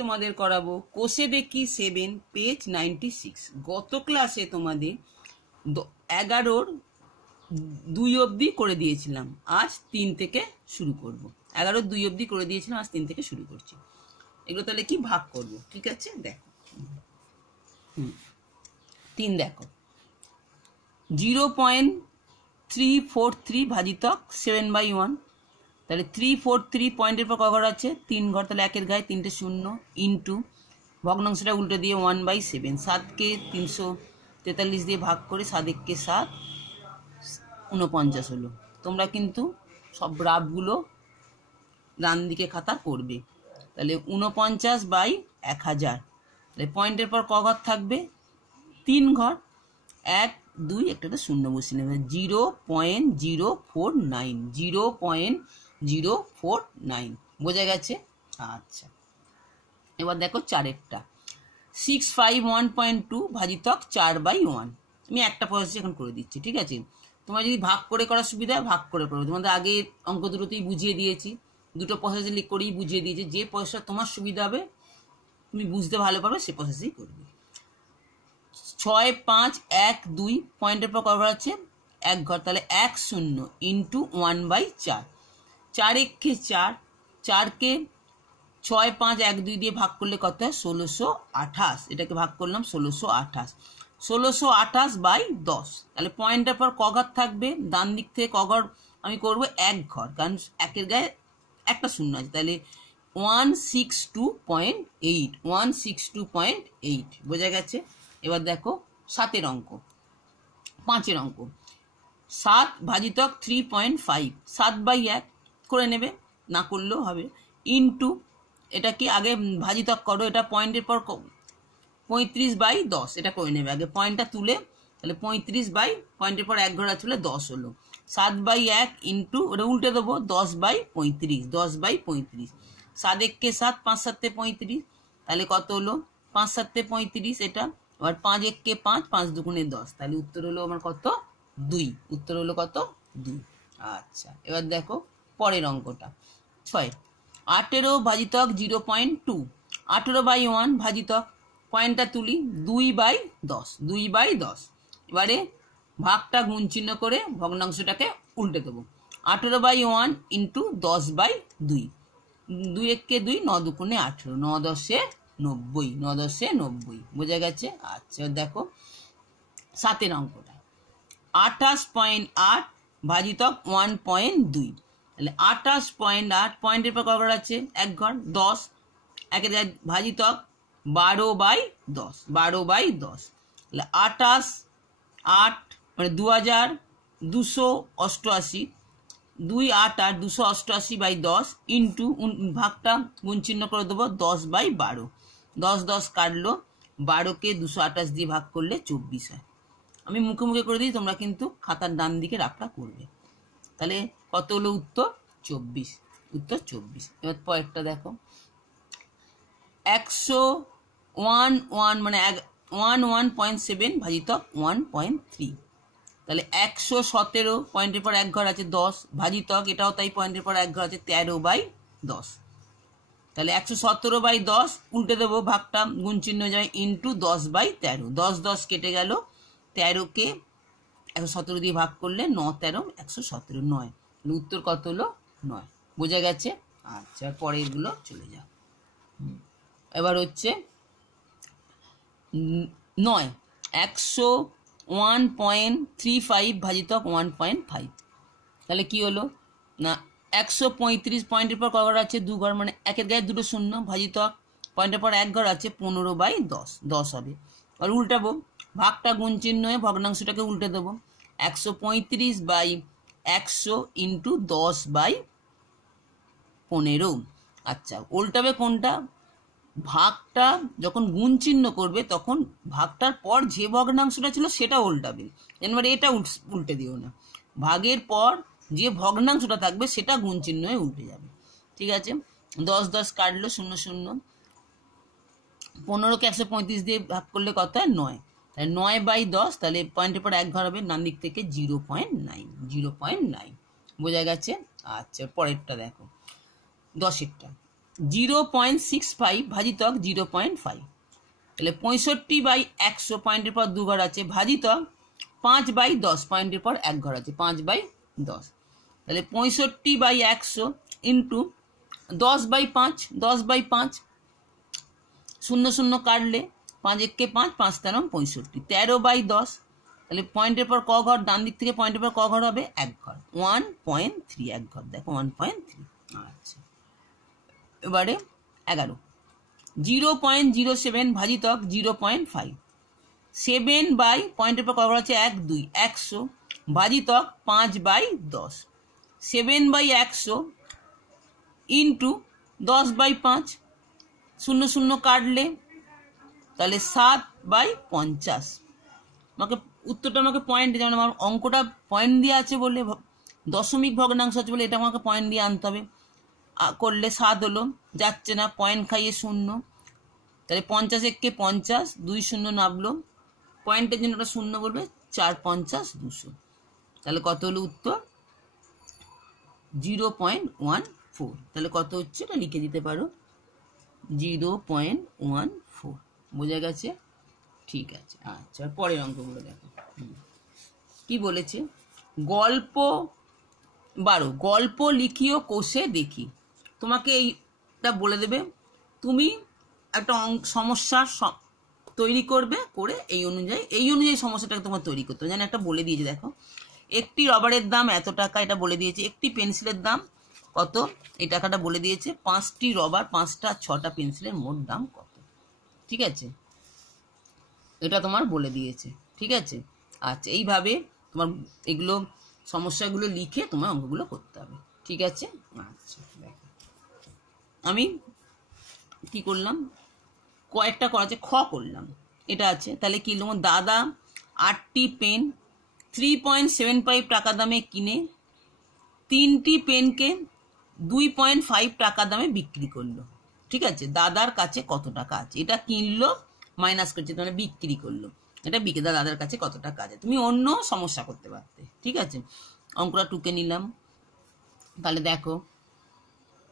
তোমাদের করাবো কোষে দেখি 7 পেজ 96। গত ক্লাসে তোমাদের 11-র 2 অবধি করে দিয়েছিলাম, আজ 3 থেকে শুরু করব। 11-র 2 অবধি করে দিয়েছিলাম, আজ 3 থেকে শুরু করছি। এগুলো তাহলে কি ভাগ করব, ঠিক আছে? দেখো 3 দেখো 0.343 ভাজিতক 7/1। তাহলে 343 পয়েন্টের পর কঘর আছে 3 ঘর, তাহলে একের গায়ে 3টে শূন্য ইন্টু ভগ্নাংশটা উল্টে দিয়ে 1/7। 7কে 343 দিয়ে ভাগ করে 7 7 49 হলো। তোমরা কিন্তু সব রাফগুলো ডান দিকে খাতা করবে। তাহলে 49/1000। তাহলে পয়েন্টের পর কঘর থাকবে 3 ঘর, 1 2 একটা শূন্য বসিয়ে নেবে। 0.049 0.049 বোঝা গেছে? আচ্ছা, এবার দেখো 4-এরটা 651.2 ভাজিতক 4/1। আমি একটা প্রসেস এখন করে দিচ্ছি, ঠিক আছে? তোমার যদি ভাগ করে করার সুবিধা ভাগ করে করবে। তোমাদের আগে অঙ্ক দুটোতেই বুঝিয়ে দিয়েছি, দুটো প্রসেস করেই বুঝিয়ে দিয়েছি। যে প্রসেসটা তোমার সুবিধা হবে, তুমি বুঝতে ভালো পারবে, সে প্রসেসেই করবে। 6 5 1 2 পয়েন্টের পর কভার আছে 1 ঘর, তাহলে 1 0 ইন্টু 1/4। 4 1 4, 4কে 6 5 1 2 দিয়ে ভাগ করলে কত হয়? 1628। এটাকে ভাগ করলাম 1628। 1628/10। তাহলে পয়েন্টের পর কঘর থাকবে, ডান দিক থেকে কঘর আমি করব 1 ঘর, কারণ একের গায়ে একটা শূন্য আছে। তাহলে 162.8 162.8 বোঝা গেছে? এবার দেখো 7-এর অঙ্ক, 5-এর অঙ্ক 7 ভাজিতক 3.5 7/1 করে নেবে, না করলেও হবে। ইন্টু এটা কি আগে ভাজিতক করো, এটা পয়েন্টের পর 35/10 এটা করে নেবে আগে, পয়েন্টটা তুলে। তাহলে 35 পয়েন্টের পর 1 ঘর আছে 10 হলো। 7/1 ইন্টু ওটা উল্টে দেবো 10/35 10/35। 7 1 7 5 7 35, তাহলে কত হলো? 5 7 35 এটা। এবার 5 1 5 5 2 10, তাহলে উত্তর হলো আমার কত? 2। উত্তর হলো কত? 2। আচ্ছা, এবার দেখো পরের অঙ্কটা 6 18 ভাজিতক 0.2 18/1 ভাজিতক, পয়েন্টটা তুলি 2/10 2/10। এবারে ভাগটা গুণ চিহ্ন করে ভগ্নাংশটাকে উল্টে দেবো। 18/1 ইন্টু 10/2। 2 1 2 9 2 18 9 10 90 9 10 90 বোঝা গেছে? আচ্ছা, দেখো 7-এর অঙ্কটা 28.8 ভাজিতক 1.2। তাহলে 28.8 পয়েন্টের পর কবার আছে 1 ঘর, 10 একের ভাজিতক 12/10 12/10। তাহলে 28 8 মানে 2288 2 8 8 288/10 ইন্টু ভাগটা গুণ চিহ্ন করে দেবো 10/12। 10 10 কাটলো, 12কে 228 দিয়ে ভাগ করলে 24 হয়। আমি মুখে মুখে করে দিই, তোমরা কিন্তু খাতার ডান দিকে রাখটা করবে। তাহলে কত হলো উত্তর? 24। উত্তর 24। এবার পরেরটা দেখো 101 মানে 11.7 ভাজিতক 1.3। তাহলে 117 পয়েন্টের পর 1 ঘর আছে 10 ভাজিতক, এটাও তাই পয়েন্টের পর 1 ঘর আছে 13/10। তাহলে 117/10 উল্টে দেবো, ভাগটা গুণ চিহ্ন যায় ইন্টু 10/13। 10 10 কেটে গেল, 13কে 117 দিয়ে ভাগ করলে 9 13 117 9। উত্তর কত হলো? 9। বোঝা গেছে? আচ্ছা, পরের গুলো চলে যাও। এবার হচ্ছে 9 101.35 ভাজিতক 1.5। তাহলে কি হলো না 135 পয়েন্টের পর কঘর আছে 2 ঘর, মানে একের গায়ে দুটো শূন্য ভাজিতক, পয়েন্টের পর 1 ঘর আছে 15/10 10 হবে। আর উল্টাবো, ভাগটা গুণ চিহ্ন হয়ে ভগ্নাংশটাকে উল্টে দেবো। 135/100 ইন্টু 10/15। আচ্ছা, উল্টাবে কোনটা? ভাগটা যখন গুণ চিহ্ন করবে তখন ভাগটার পর যে ভগ্নাংশটা ছিল সেটা উল্টাবে, এবার এটা উল্টে দিও না। ভাগের পর যে ভগ্নাংশটা থাকবে সেটা গুণ চিহ্ন হয়ে উল্টে যাবে, ঠিক আছে? 10 10 কাটলো 0 0। 15কে 135 দিয়ে ভাগ করলে কত হয়? 9। তাহলে 9/10, তাহলে পয়েন্টের পর 1 ঘর হবে, ডান দিক থেকে 0.9 0.9 বোঝা গেছে? আচ্ছা, পরেরটা দেখো 10-এরটা 0.65 ভাজিতক 0.5, তাহলে 65/100 পয়েন্টের পর 2 ঘর আছে, ভাজিতক 5/10 পয়েন্টের পর 1 ঘর আছে, 5/10, তাহলে 65/100 ইন্টু 10/5, 10/5, 0 0 কাটলে 5 1 কে 5, 5 13 65, 13/10, তাহলে পয়েন্টের পর ক ঘর, ডান দিক থেকে পয়েন্টের পর ক ঘর হবে, 1 ঘর, 1.3, 1 ঘর, দেখো 1.3। আচ্ছা, এবারে 11, 0.07 ভাজিতক 0.5, 7 বাই পয়েন্টের পর ক ঘর আছে, 1 2, 100 ভাজিতক 5/10, 7/100 ইন্টু 10/5, 0 0 কাটলে তাহলে 7/50। আমাকে উত্তরটা আমাকে পয়েন্ট, যেমন আমার অঙ্কটা পয়েন্ট দিয়ে আছে বলে, দশমিক ভগ্নাংশ আছে বলে এটা আমাকে পয়েন্ট দিয়ে আনতে হবে, করলে 7 হলো, যাচ্ছে না, পয়েন্ট খাইয়ে 0, তাহলে 50 1 50, 2 0 নামলো, পয়েন্টের জন্য ওটা 0 বলবে, 4 50 200, তাহলে কত হলো উত্তর, 0.14। তাহলে কত হচ্ছে এটা লিখে দিতে পারো, 0.14, বোঝা গেছে? ঠিক আছে। আচ্ছা, পরের অঙ্কগুলো দেখো কি বলেছে। গল্প 12, গল্প লিখিও কোষে দেখি। তোমাকে এইটা বলে দেবে, তুমি একটা সমস্যা তৈরি করবে, করে এই অনুযায়ী সমস্যাটাকে তোমার তৈরি করতে হবে। যেন একটা বলে দিয়েছে, দেখো একটি রবারের দাম এত টাকা, এটা বলে দিয়েছে। একটি পেন্সিলের দাম কত, এই টাকাটা বলে দিয়েছে। 5টি রবার, 5টা 6টা পেন্সিলের মোট দাম কত, ঠিক আছে, এটা তোমার বলে দিয়েছে, ঠিক আছে। আচ্ছা, এইভাবে তোমার এগুলো সমস্যাগুলো লিখে তোমার অঙ্কগুলো করতে হবে, ঠিক আছে। আচ্ছা, দেখো আমি কি করলাম, কয়েকটা করা আছে, খ করলাম, এটা আছে। তাহলে কি লিখলাম, দাদা 8টি পেন 3.75 টাকা দামে কিনে 3টি পেনকে 2.5 টাকা দামে বিক্রি করলো, ঠিক আছে। দাদার কাছে কত টাকা আছে, এটা কিনলো মাইনাস করছে, মানে বিক্রি করলো, এটা বিক্রি, দাদার কাছে কত টাকা আছে। তুমি অন্য সমস্যা করতে পারতে, ঠিক আছে। অঙ্কটা টুকে নিলাম। তাহলে দেখো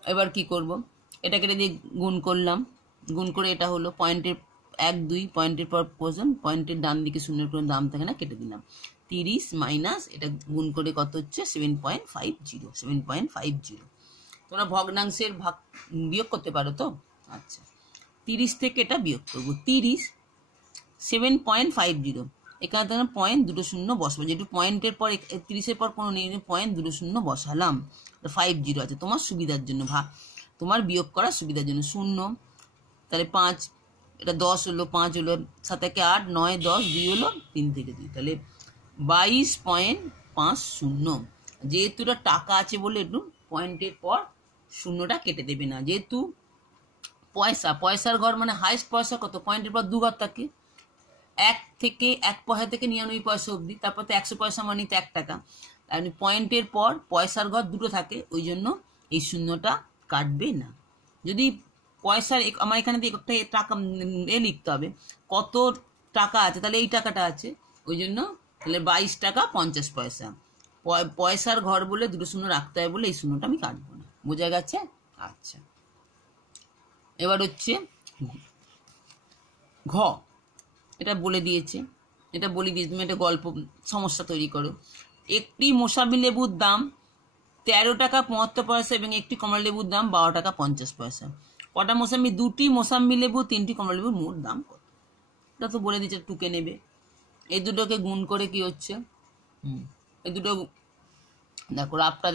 এবার কি করব, এটাকে দিয়ে গুণ করলাম, গুণ করে এটা হলো পয়েন্টের 1 2, পয়েন্টের পর পোজন, পয়েন্টের ডান দিকে 0 কোনো দাম থাকে না, কেটে দিলাম। 30 মাইনাস এটা গুণ করে কত হচ্ছে, 7.50, 7.50। তোমরা ভগ্নাংশের ভাগ বিয়োগ করতে পারো তো। আচ্ছা, 30 থেকে এটা বিয়োগ করবো, 30 7.50, এখানে তখন পয়েন্ট 2 0 বসাবো, যেহেতু পয়েন্টের পর 30-এর পর কোনো নেই, পয়েন্ট 2 0 বসালাম, 50 আছে তোমার সুবিধার জন্য, তোমার বিয়োগ করার সুবিধার জন্য। 0, তাহলে 5, এটা 10 হলো, 5 হলো, 7 থেকে 8 9 10, 2 হলো, 3 থেকে 2, তাহলে 22.50। যেহেতু এটা টাকা আছে বলে একটু পয়েন্টের পর 0টা কেটে দেবে না, যেহেতু পয়সার ঘর মানে হাইস্ট পয়সা কত, পয়েন্টের পর 2 ঘর থাকে, 1 পয়সা থেকে 99 পয়সা অবধি, তারপর তো 100 পয়সা মানে তো 1 টাকা, তাহলে পয়েন্টের পর পয়সার ঘর দুটো থাকে, ওই জন্য এই 0টা কাটবে না। যদি পয়সার আমার এখানে দিয়ে একটা টাকা লিখতে হবে, কত টাকা আছে, তাহলে এই টাকাটা আছে, ওই জন্য তাহলে 22 টাকা 50 পয়সা। পয়সার ঘর বলে 2 0 রাখতে হয় বলে এই 0টা আমি কাটবো না, বোঝা গেছে। আচ্ছা, এবার হচ্ছে ঘ, এটা বলে দিয়েছে, তুমি একটা গল্প সমস্যা তৈরি করো। একটি মোসাম্বি লেবুর দাম 13 টাকা 75 পয়সা এবং একটি কমলা লেবুর দাম 12 টাকা 50 পয়সা। কটা মোসাম্বি, 2টি মোসাম্বি লেবু 3টি কমলা লেবুর মোট দাম কত, এটা তো বলে দিচ্ছে, টুকে নেবে। এই দুটোকে গুণ করে কি হচ্ছে, এই দুটো দেখো, রাফটা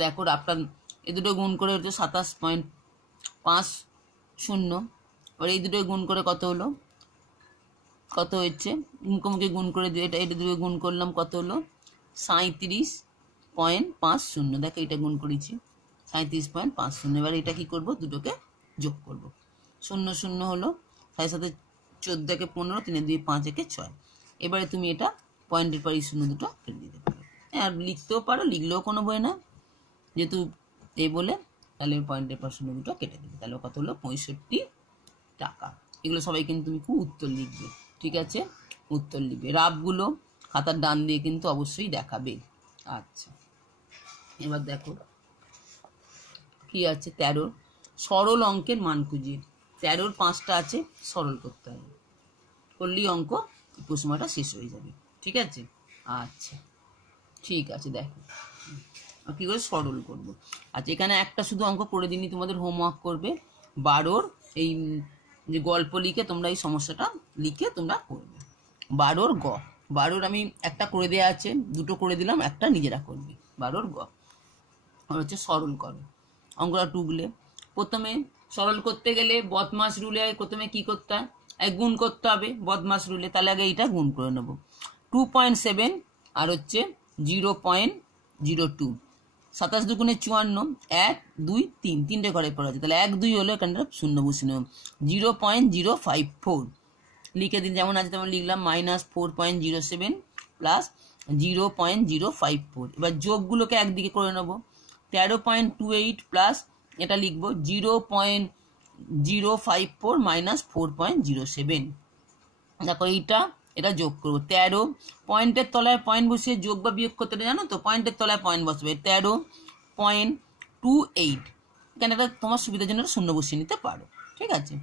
এই দুটো গুণ করে হচ্ছে 27.50। আর এই দুটো গুণ করে কত হলো, কত হচ্ছে, মুখোমুখি গুণ করে দিয়ে এটা দুটো গুণ করলাম, কত হলো 37.50। দেখো এটা গুণ করেছি 37.50। এবার এটা কি করব, দুটোকে যোগ করব, 0 0 হলো, 6 7 14 15, 3 2 5 1 6। এবারে তুমি এটা পয়েন্টের পর এই 0 দুটো কেটে দিতে পারো, আর লিখতেও পারো, লিখলেও কোনো বই না, যেহেতু এই বলে, তাহলে পয়েন্টের পর 0 দুটো কেটে দেবে। তাহলে কত হলো, 65 টাকা। এগুলো সবাই কিন্তু তুমি খুব উত্তর লিখবে, ঠিক আছে, উত্তর লিখবে, রাফগুলো খাতার ডান দিয়ে কিন্তু অবশ্যই দেখাবে। আচ্ছা, এবার দেখো কি আছে, 13, সরল অঙ্কের মান খুঁজে, 13-র 5টা আছে, সরল করতে হবে, করলেই অঙ্ক প্রশ্নটা শেষ হয়ে যাবে। ঠিক আছে, আচ্ছা ঠিক আছে, দেখো কি করে সরল করবো। আচ্ছা এখানে একটা শুধু অঙ্ক করে দিনই, তোমাদের হোমওয়ার্ক করবে 12-র এই যে গল্প লিখে তোমরা এই সমস্যাটা লিখে তোমরা করবে। 12-র গ, 12-র আমি একটা করে দেওয়া আছে, দুটো করে দিলাম, একটা নিজেরা করবে। 12-র গ হচ্ছে সরল করো। অঙ্কটা টুকলে প্রথমে সরল করতে গেলে বদমাস রুলে প্রথমে কি করতে হয়, গুণ করতে হবে বদমাস রুলে। তাহলে আগে এইটা গুণ করে নেবো, 2.7 আর হচ্ছে 0.02, 27 দুগুণে 54, 1 2 3, তিনটে ঘরে পড়া আছে, তাহলে 1 2 হলো, এখানটা শূন্য বসে নেব। 0.054 লিখে দিন, যেমন আছে তেমন লিখলাম, -4.07 প্লাস 0.054। এবার যোগগুলোকে একদিকে করে নেবো, 13.28 প্লাস এটা লিখবো 0.054 মাইনাস 4.07। দেখো এটা যোগ করবো, 13 পয়েন্টের তলায় পয়েন্ট বসিয়ে যোগ বা বিয়োগ করতে জানো তো, পয়েন্টের তলায় পয়েন্ট বসবে, 13.28, এখানে একটা তোমার সুবিধার জন্য শূন্য বসিয়ে নিতে পারো। ঠিক আছে,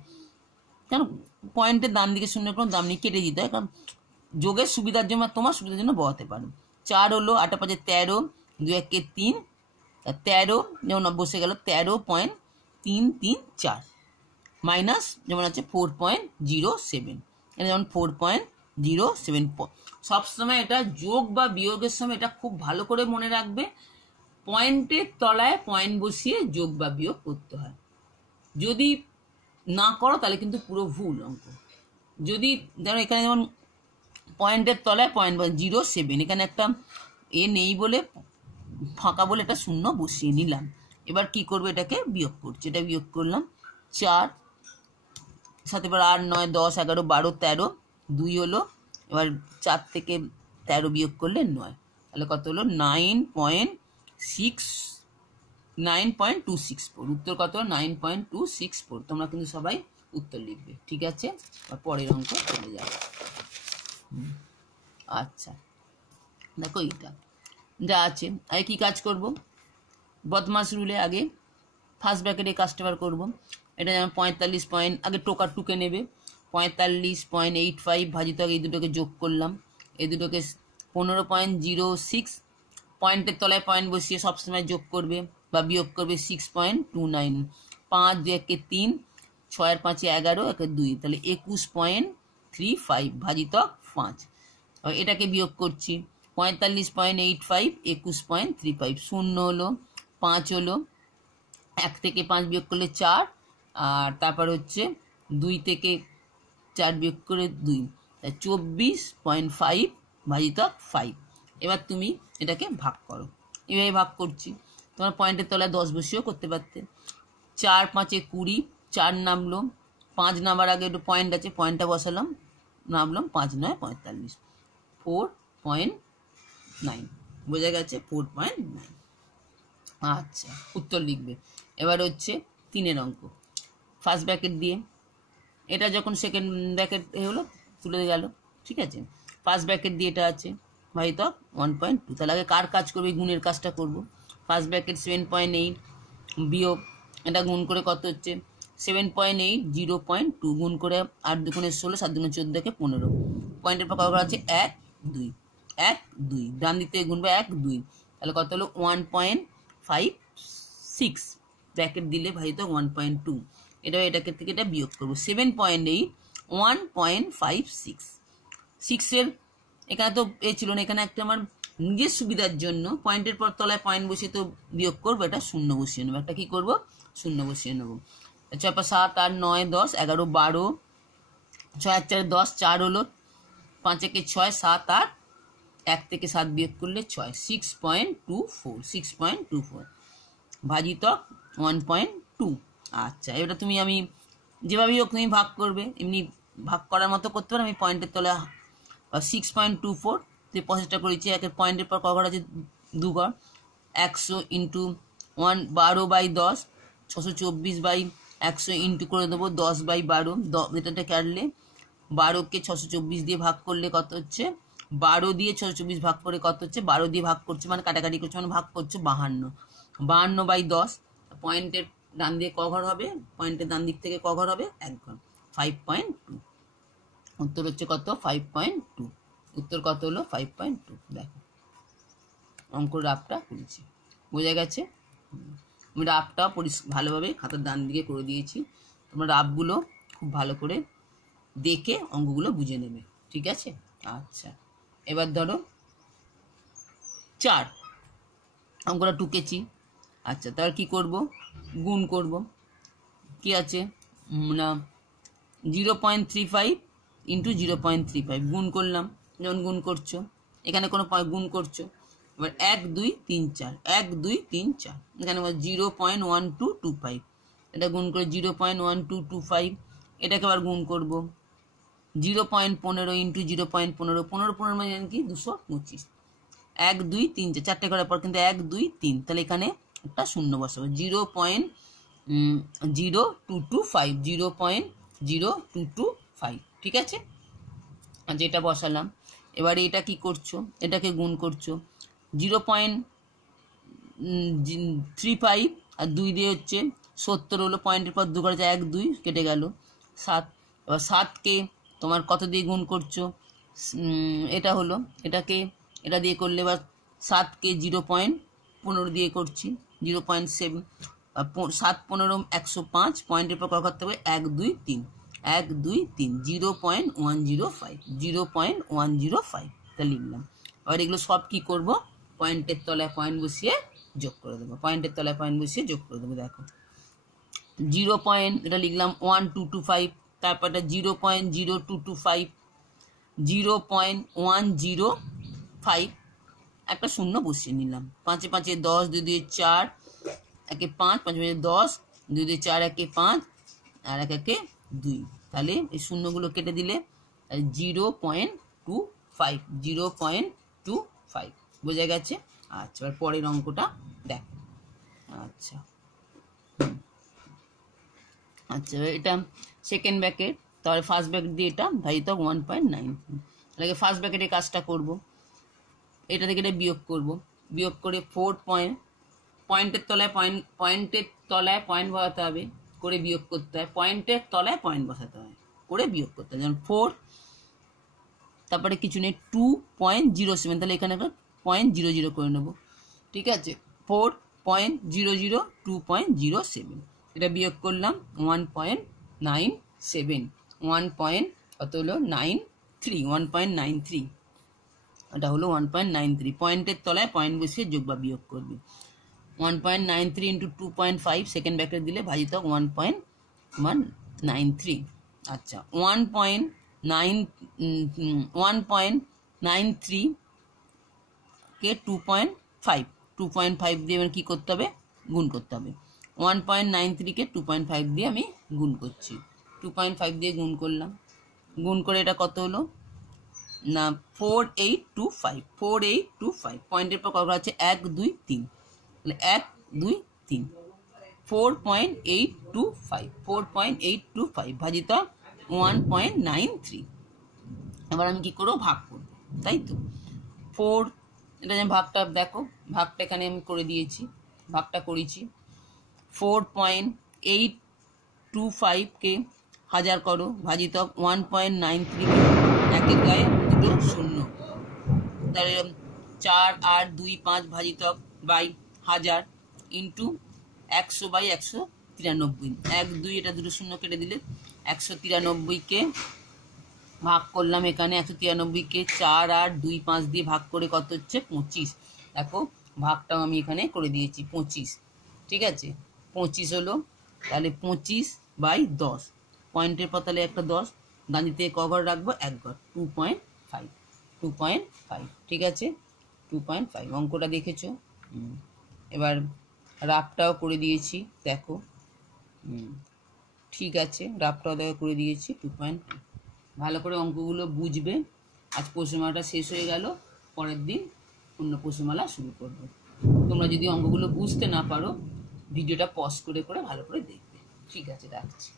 কেন পয়েন্টের ডান দিকে শূন্য কোনো দাম নেই, কেটে দিতে হয়, কারণ যোগের সুবিধার জন্য তোমার সুবিধার জন্য বসাতে পারো। 4 হলো 8 5 13, 2 1 3, 13 যেমন বসে গেল 13.334 মাইনাস যেমন আছে 4.07, এটা যেমন 4.07। সবসময় এটা যোগ বা বিয়োগের সময় এটা খুব ভালো করে মনে রাখবে, পয়েন্টের তলায় পয়েন্ট বসিয়ে যোগ বা বিয়োগ করতে হয়। যদি না করো তাহলে কিন্তু পুরো ভুল অঙ্ক। যদি ধরো এখানে যেমন পয়েন্টের তলায় পয়েন্ট 07, এখানে একটা নেই বলে ফাঁকা বলে এটা শূন্য বসিয়ে নিলাম। এবার কি করবো, এটাকে বিয়োগ করছি, এটা বিয়োগ করলাম, 4 সাথে এবার 8 9 10 11 12 13, 2 হলো, এবার 4 থেকে 13 বিয়োগ করলে 9, তাহলে কত হলো 9.264। উত্তর কত, 9.264। তোমরা কিন্তু সবাই উত্তর লিখবে। ঠিক আছে, পরের অঙ্ক চলে যাবে। আচ্ছা দেখো এইটা যা আছে, আগে কি কাজ করব, বদমাস রুলে আগে ফার্স্ট ব্র্যাকেটে কাস্টমার করব। এটা যেমন 45 পয়েন্ট, আগে টোকা টুকে নেবে, 45.85 ভাজিত আগে এই দুটোকে যোগ করলাম, এই দুটোকে 15.06, পয়েন্টের তলায় পয়েন্ট বসিয়ে সবসময় যোগ করবে বা বিয়োগ করবে, 6.29, 5 2 1 3, 6 আর 5 11, 1 2, তাহলে 21.35 ভাজিত 5। এটাকে বিয়োগ করছি, 45.85, 21.35, 0 হলো, 5 হলো, 1 থেকে 5 বিয়োগ করলে 4, আর তারপর হচ্ছে 2 থেকে 4 বিয়োগ করে 2, 24.5 ভাজিত 5। এবার তুমি এটাকে ভাগ করো, এভাবে ভাগ করছি। তোমার পয়েন্টের তলায় 10 বসিয়েও করতে পারতে। 4 5 20, 4 নামলো, 5 নামার আগে একটু পয়েন্ট আছে, পয়েন্টটা বসালাম, নামলাম, 5 9 45, 4.9, বোঝা গেছে, 4.9। আচ্ছা উত্তর লিখবে। এবার হচ্ছে 3-এর অঙ্ক, ফার্স্ট ব্র্যাকেট দিয়ে, এটা যখন সেকেন্ড ব্র্যাকেট হলো তুলে গেল। ঠিক আছে, ফার্স্ট ব্র্যাকেট দিয়ে এটা আছে ভাজিত 1.2, তাহলে আগে কার কাজ করবে, গুণের কাজটা করব। ফার্স্ট ব্র্যাকেট 7.8 বিয়োগ, এটা গুণ করে কত হচ্ছে 7.8, 0.2 গুণ করে 8 2 16, 7 2 14, 15, পয়েন্টের পর কত আছে 1 2, 1 2, ডান দিক থেকে গুনবো 1 2, তাহলে কত হলো 1.56 ব্র্যাকেট দিলে ভাজিত 1.2। এটাকে থেকে এটা বিয়োগ করবো, 7.8 1.56, 6-এর এখানে তো ছিল না, এখানে একটা আমার নিজের সুবিধার জন্য পয়েন্টের পর তলায় পয়েন্ট বসিয়ে তো বিয়োগ করবো, এটা শূন্য বসিয়ে নেবো, একটা কি করবো শূন্য বসিয়ে নেবো। 6 5 7 8 9 10 11 12, 6 আর 4 10, 4 হলো, 5 1 6 7 8, 1 থেকে 7 বিয়োগ করলে 6, 6.24 ভাজিত 1.2। আচ্ছা এটা তুমি আমি যেভাবেই হোক তুমি ভাগ করবে, এমনি ভাগ করার মতো করতে পারো। আমি পয়েন্টের তলে 6.24 প্রসেসটা করেছি, একের পয়েন্টের পর কঘর আছে 2 ঘর, 100 ইন্টু 12/10, 624/100 ইন্টু করে দেবো 10/12, এটাতে কাটলে 12কে 624 দিয়ে ভাগ করলে কত হচ্ছে, 12 দিয়ে 624 ভাগ করে কত হচ্ছে, 12 দিয়ে ভাগ করছে মানে কাটাকাটি করছে মানে ভাগ করছে 52, 52/10, পয়েন্টের ডান দিকে ক ঘর হবে, পয়েন্টের ডান দিক থেকে ক ঘর হবে, 1 ঘর। 5.2 উত্তর হচ্ছে কত? 5.2। উত্তর কত হলো? 5.2। দেখো অঙ্ক রাফটা করেছি, বোঝা গেছে? আমি রাফটা ভালোভাবে খাতার ডান দিকে করে দিয়েছি, তোমরা রাফগুলো খুব ভালো করে দেখে অঙ্কগুলো বুঝে নেবে, ঠিক আছে? আচ্ছা, এবার ধরো 4 অঙ্কটা টুকেছি। আচ্ছা, তার কি করব? গুণ করব। কি আছে না, 0.35 ইন্টু 0.35 গুণ করলাম, যেমন গুণ করছো এখানে কোনো গুণ করছো। এবার 1 2 3 4 1 2 3 4 এখানে 0.1225 এটা গুণ করে 0.1225 এটাকে আবার গুণ করব 0.15 ইন্টু 0.15 15 মানে কি 225 1 2 3 4 চারটে করার পর কিন্তু 1 2 3 তাহলে এখানে একটা শূন্য বসাবো 0.0225 0.0225 ঠিক আছে। আর যেটা বসালাম, এবারে এটা কি করছো, এটাকে গুণ করছো 0.35 আর 2 দিয়ে হচ্ছে 70 হলো, পয়েন্টের পর 2 করে 1 2 কেটে গেল 7। এবার 7কে তোমার কত দিয়ে গুণ করছো, এটা হলো, এটা দিয়ে করলে এবার 7কে 0.15 দিয়ে করছি 0.7 7 15 105 পয়েন্টের পর করতে হবে 1 2 3 1 2 3 0.105 0.105 তা লিখলাম। এবার এগুলো সব কি করব, পয়েন্টের তলায় পয়েন্ট বসিয়ে যোগ করে দেবো, পয়েন্টের তলায় পয়েন্ট বসিয়ে যোগ করে দেবো। দেখো 0. এটা লিখলাম 1225, তারপর এটা 0.0225 0.105 একটা শূন্য বসিয়ে নিলাম। 5 5 10 2 2 4 1 5 5 5 10 2 2 4 1 5 আর 1 1 2, তাহলে এই শূন্যগুলো কেটে দিলে 0.25 0.25 বোঝা গেছে। আচ্ছা, এবার পরের অঙ্কটা দেখো। আচ্ছা আচ্ছা, এটা সেকেন্ড ব্র্যাকেট, তাহলে ফার্স্ট ব্র্যাকেট দিয়ে এটা ভাজিত 1.9, তাহলে ফার্স্ট ব্র্যাকেটের কাজটা করব, এটা থেকে এটা বিয়োগ করব, বিয়োগ করে 4 পয়েন্টের তলায় পয়েন্ট বসাতে হবে, করে বিয়োগ করতে হয়, পয়েন্টের তলায় পয়েন্ট বসাতে হয়, করে বিয়োগ করতে হয়, যেমন 4 তারপরে কিছু নেই 2.07, তাহলে এখানে একটা 0.00 করে নেবো, ঠিক আছে। 4.00 2.07 এটা বিয়োগ করলাম 1.97 কত হলো 93 1.93, এটা হলো 1.93, পয়েন্টের তলায় পয়েন্ট বসিয়ে যোগ বা বিয়োগ করবে। 1.93 ইন্টু 2.5 সেকেন্ড ব্র্যাকেট দিলে ভাজিত 1.93। আচ্ছা 1.93 কে 2.5 দিয়ে কি করতে হবে, গুণ করতে হবে। 1.93 কে 2.5 দিয়ে আমি গুণ করছি, 2.5 দিয়ে গুণ করলাম, গুণ করে এটা কত হলো না 4825 পয়েন্টের পর কত আছে 1 2 3, তাহলে 1 2 3 4.825 ভাজিত 1.93। এবার আমি কি করবো, ভাগ করবো, তাই তো 4 এটা যে ভাগটা দেখো, ভাগটা এখানে আমি করে দিয়েছি, ভাগটা করেছি 4.825 কে 1000 করো ভাজিত 1.93 একের গায়ে দুটো শূন্য, তাহলে 4 8 2 5 ভাজিতক বাই 1000 ইন্টু 100/193 1 2 এটা দুটো শূন্য কেটে দিলে 193 কে ভাগ করলাম, এখানে 193 কে 4 8 2 5 দিয়ে ভাগ করে কত হচ্ছে 25। দেখো ভাগটাও আমি এখানে করে দিয়েছি 25, ঠিক আছে 25 হলো, তাহলে 25/10 পয়েন্টের পর তাহলে একটা 10 গাণিতে ক ঘর রাখবো, 1 ঘর 2.5 ঠিক আছে 2.5 অঙ্কটা দেখেছো। এবার রাফটাও করে দিয়েছি দেখো, ঠিক আছে রাফটাও দেখো করে দিয়েছি 2.5। ভালো করে অঙ্কগুলো বুঝবে। আজ প্রশ্নমালাটা শেষ হয়ে গেল, পরের দিন অন্য প্রশ্নমালা শুরু করবো। তোমরা যদি অঙ্কগুলো বুঝতে না পারো ভিডিওটা পজ করে ভালো করে দেখবে, ঠিক আছে রাখছি।